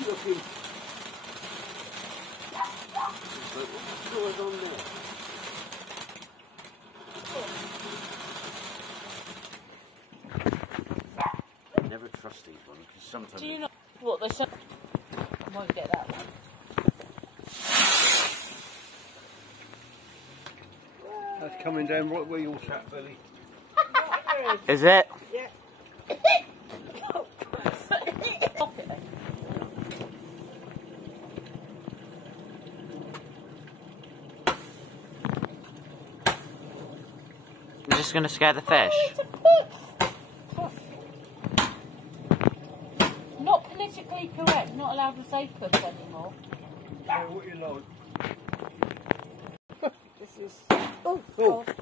looking. What's going on there? Never trust these ones because sometimes. Do you not? What they said? I won't get that one. That's coming down right where you're sat, Billy. Is it? Yeah. You're just going to scare the fish? Not politically correct, not allowed to say puss anymore. Say what you like. This is... Oh, God.